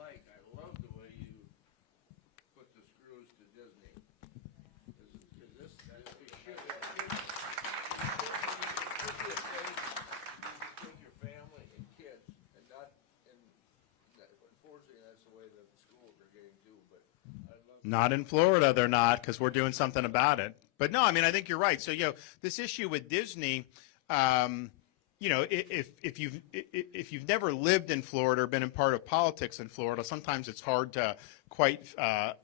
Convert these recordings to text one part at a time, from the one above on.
Mike, I love the way you put the screws to Disney. Because this, it should be a thing with your family and kids, and not, and unfortunately, that's the way that the schools are getting too, but I love. Not in Florida, they're not, because we're doing something about it. But no, I mean, I think you're right. So, this issue with Disney, if you've never lived in Florida or been in part of politics in Florida, sometimes it's hard to quite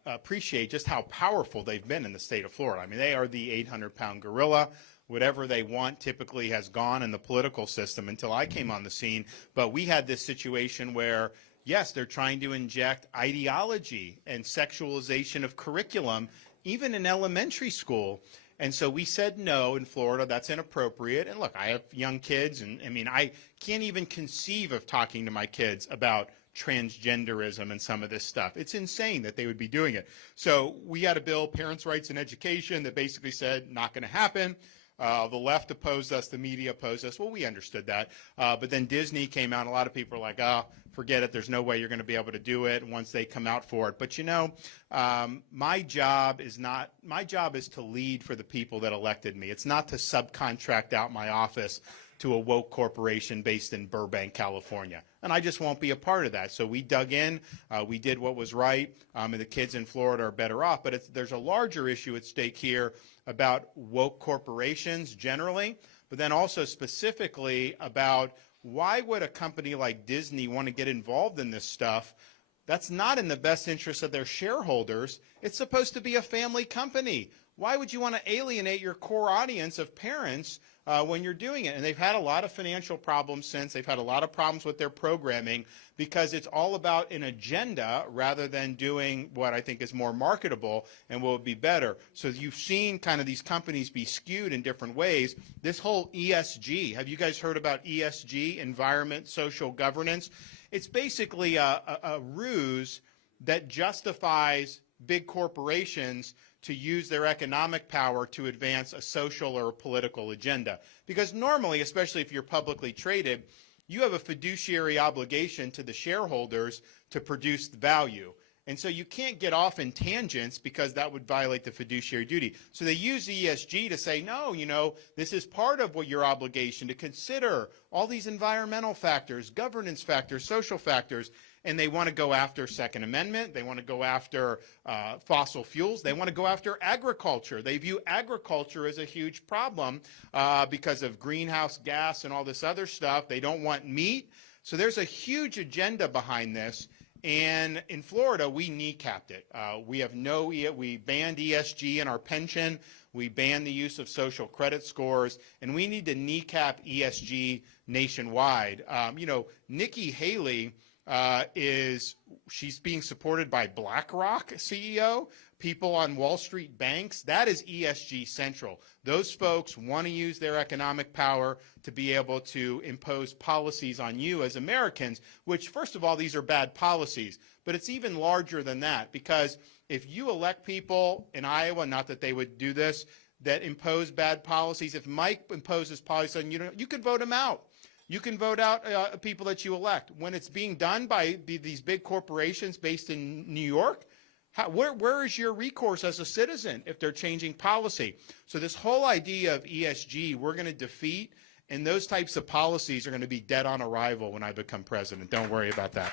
appreciate just how powerful they've been in the state of Florida. I mean, they are the 800-pound gorilla. Whatever they want typically has gone in the political system until I came on the scene. But we had this situation where, yes, they're trying to inject ideology and sexualization of curriculum, even in elementary school. And so we said no in Florida. That's inappropriate. And look, I have young kids, and I mean, I can't even conceive of talking to my kids about transgenderism and some of this stuff. It's insane that they would be doing it. So we had a bill, Parents' Rights in Education, that basically said not going to happen. The left opposed us, the media opposed us. Well, we understood that. But then Disney came out, and a lot of people are like, oh, forget it. There's no way you're going to be able to do it once they come out for it. But, my job is to lead for the people that elected me. It's not to subcontract out my office to a woke corporation based in Burbank, California. And I just won't be a part of that. So we dug in. We did what was right. And the kids in Florida are better off. But there's a larger issue at stake here about woke corporations generally, but then also specifically about why would a company like Disney want to get involved in this stuff? That's not in the best interest of their shareholders. It's supposed to be a family company. Why would you want to alienate your core audience of parents when you're doing it? And they've had a lot of financial problems since. They've had a lot of problems with their programming because it's all about an agenda rather than doing what I think is more marketable and what would be better. So you've seen kind of these companies be skewed in different ways. This whole ESG, have you guys heard about ESG, environment, social governance? It's basically a ruse that justifies big corporations to use their economic power to advance a social or a political agenda. Because normally, especially if you're publicly traded, you have a fiduciary obligation to the shareholders to produce value. And so you can't get off in tangents because that would violate the fiduciary duty. So they use ESG to say, no, this is part of what your obligation to consider all these environmental factors, governance factors, social factors. And they want to go after Second Amendment. They want to go after fossil fuels. They want to go after agriculture. They view agriculture as a huge problem because of greenhouse gas and all this other stuff. They don't want meat. So there's a huge agenda behind this. And in Florida, we kneecapped it. We banned ESG in our pension. We banned the use of social credit scores. And we need to kneecap ESG nationwide. Nikki Haley, she's being supported by BlackRock CEO, people on Wall Street banks. That is ESG central. Those folks want to use their economic power to be able to impose policies on you as Americans, which, first of all, these are bad policies. But it's even larger than that, because if you elect people in Iowa, not that they would do this, that impose bad policies, if Mike imposes policies on you, you could vote him out. You can vote out people that you elect. When it's being done by these big corporations based in New York, where is your recourse as a citizen if they're changing policy? So this whole idea of ESG, we're going to defeat, and those types of policies are going to be dead on arrival when I become president. Don't worry about that.